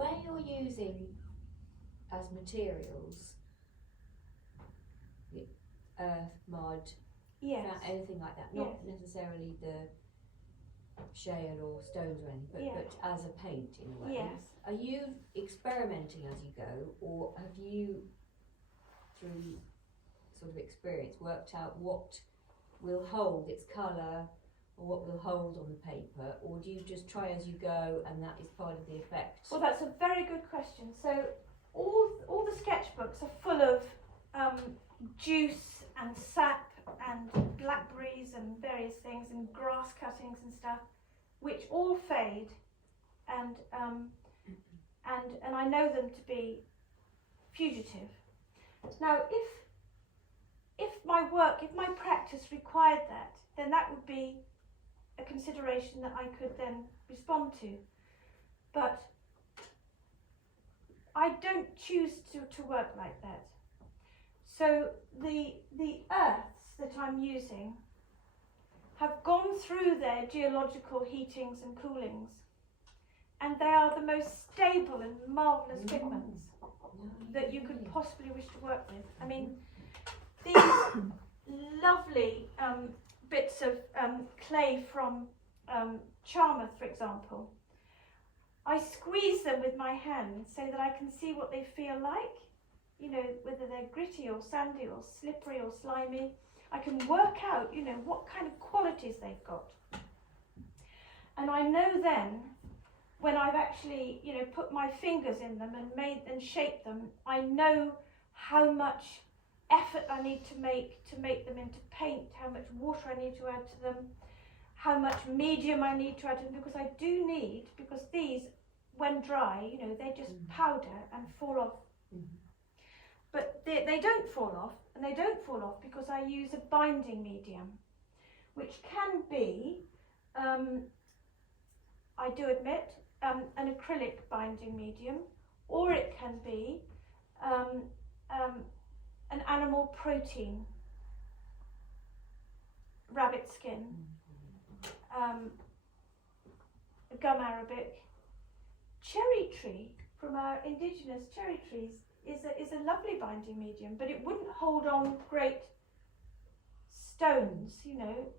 When you're using as materials earth, mud, anything like that, not necessarily the shale or stones or anything, but as a paint in a way. Yes. Are you experimenting as you go, or have you, through sort of experience, worked out what will hold its colour or what will hold on the paper, or do you just try as you go and that is part of the effect? Well, that's a very good question. So all the sketchbooks are full of juice and sap and blackberries and various things and grass cuttings and stuff, which all fade, and I know them to be fugitive. Now, if my practice required that, then that would be a consideration that I could then respond to. But I don't choose to work like that. So the earths that I'm using have gone through their geological heatings and coolings, and they are the most stable and marvellous pigments that you could possibly wish to work with. I mean, these lovely bits of clay from Charmouth, for example, I squeeze them with my hand so that I can see what they feel like, you know, whether they're gritty or sandy or slippery or slimy. I can work out, you know, what kind of qualities they've got. And I know then, when I've actually, you know, put my fingers in them and made and shaped them, I know how much effort I need to make them into paint, how much water I need to add to them, how much medium I need to add to them, because I do need, because these, when dry, you know, they just powder and fall off. But they don't fall off, and they don't fall off because I use a binding medium, which can be, I do admit, an acrylic binding medium, or it can be an animal protein, rabbit skin, gum arabic. Cherry tree, from our indigenous cherry trees, is a lovely binding medium, but it wouldn't hold on great stones, you know.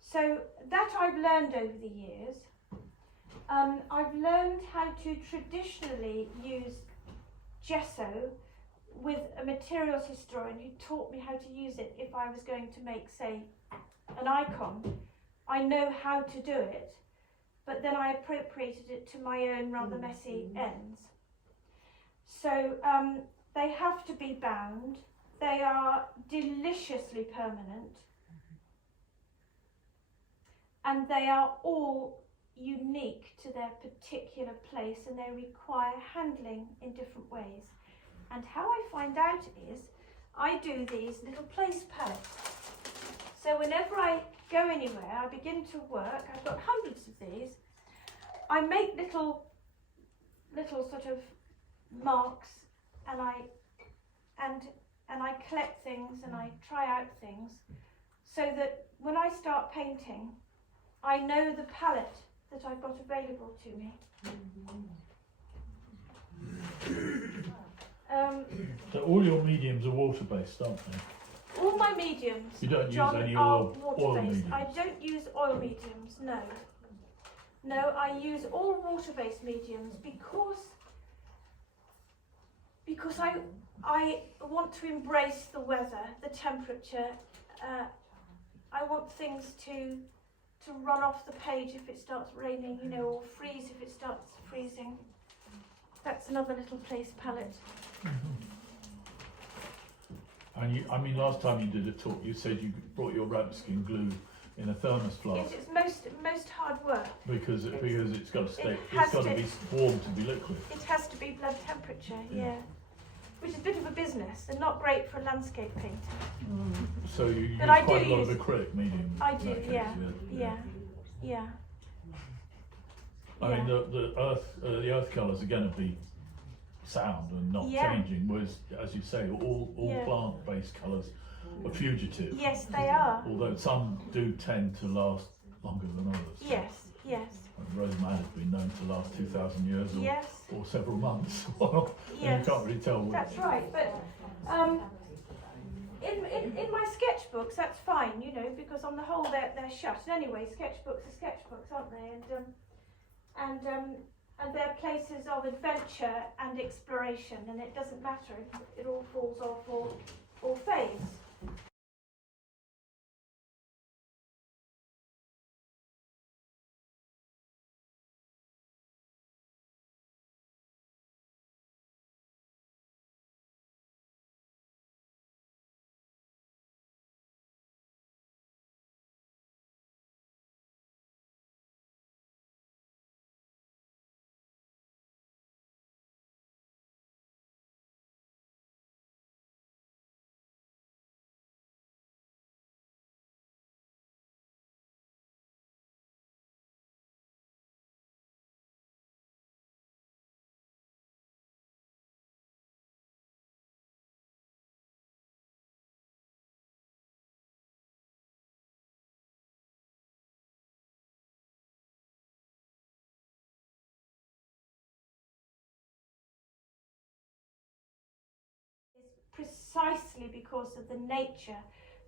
So that I've learned over the years. I've learned how to traditionally use gesso with a materials historian who taught me how to use it if I was going to make, say, an icon. I know how to do it, but then I appropriated it to my own rather messy ends. So they have to be bound. They are deliciously permanent, and they are all unique to their particular place, and they require handling in different ways. And how I find out is I do these little place palettes. So whenever I go anywhere, I begin to work. I've got hundreds of these. I make little sort of marks, and I collect things and I try out things, so that when I start painting, I know the palette that I've got available to me. So all your mediums are water-based, aren't they? All my mediums, You don't John, use any are oil water-based. mediums? I don't use oil mediums, no. No, I use all water-based mediums because I want to embrace the weather, the temperature. I want things to run off the page if it starts raining, you know, or freeze if it starts freezing. That's another little place palette. And I mean, last time you did a talk, you said you brought your rabbit skin glue in a thermos flask. Yes, it's most hard work. Because it's got to stay. It has It's got to to. be warm to be liquid. It has to be blood temperature, yeah. Which is a bit of a business and not great for a landscape painter. So you use But I quite do a lot of use- acrylic medium. I in do, that case, yeah. I mean, the earth colours are going to be sound and not changing, whereas, as you say, all plant-based colours are fugitive. Yes, they are. Although some do tend to last longer than others. Yes. And rosemary has been known to last 2,000 years or, Yes. or several months. Well, Yes. you can't really tell. That's right, but in my sketchbooks that's fine, you know, because on the whole they're shut. And anyway, sketchbooks are sketchbooks, aren't they? And they're places of adventure and exploration, and it doesn't matter if it all falls off or fades. Precisely because of the nature.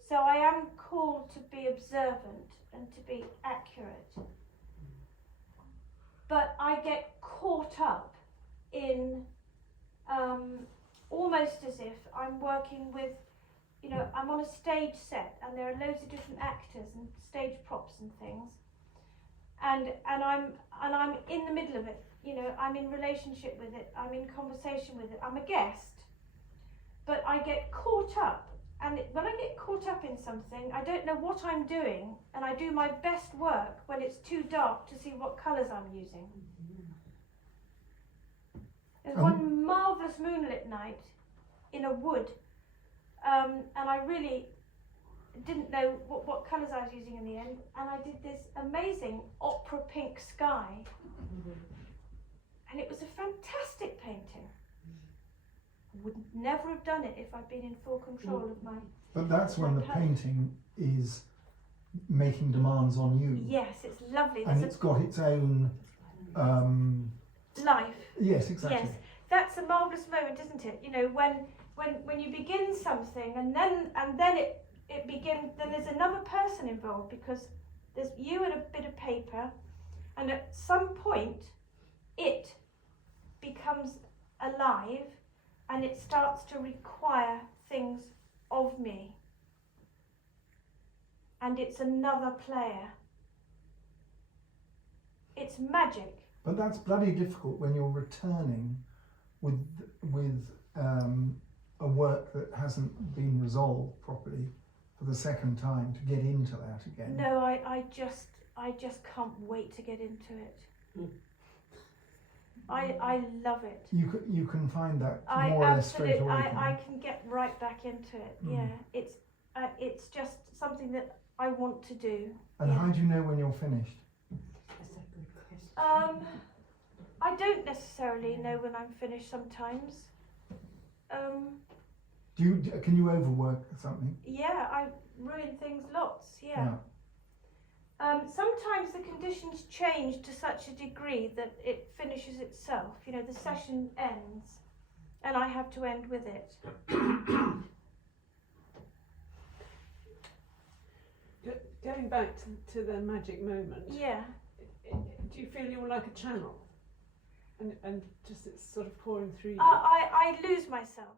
So I am called to be observant and to be accurate. But I get caught up in almost as if I'm working with, you know, I'm on a stage set and there are loads of different actors and stage props and things. And I'm in the middle of it, you know, I'm in relationship with it, I'm in conversation with it, I'm a guest. But I get caught up, and when I get caught up in something, I don't know what I'm doing, and I do my best work when it's too dark to see what colours I'm using. There's one marvellous moonlit night in a wood, and I really didn't know what colours I was using in the end, and I did this amazing opera pink sky, and it was a fantastic painting. Would never have done it if I'd been in full control of my. But that's when the painting is making demands on you. Yes, it's lovely. And it's got its own life. Yes, exactly. Yes, that's a marvellous moment, isn't it? You know, when you begin something and then it begins. Then there's another person involved because there's you and a bit of paper, and at some point, it becomes alive. And it starts to require things of me. And it's another player. It's magic. But that's bloody difficult when you're returning with a work that hasn't been resolved properly for the second time to get into that again. No, I just can't wait to get into it. I love it. You can find that more or less straight away. I can get right back into it. Yeah, it's just something that I want to do. And how do you know when you're finished? That's a good question. I don't necessarily know when I'm finished. Sometimes. Can you overwork something? Yeah, I ruin things lots. Yeah. Sometimes the conditions change to such a degree that it finishes itself. You know, the session ends, and I have to end with it. Going back to the magic moment. Yeah. Do you feel you're like a channel, and just it's sort of pouring through you? I lose myself.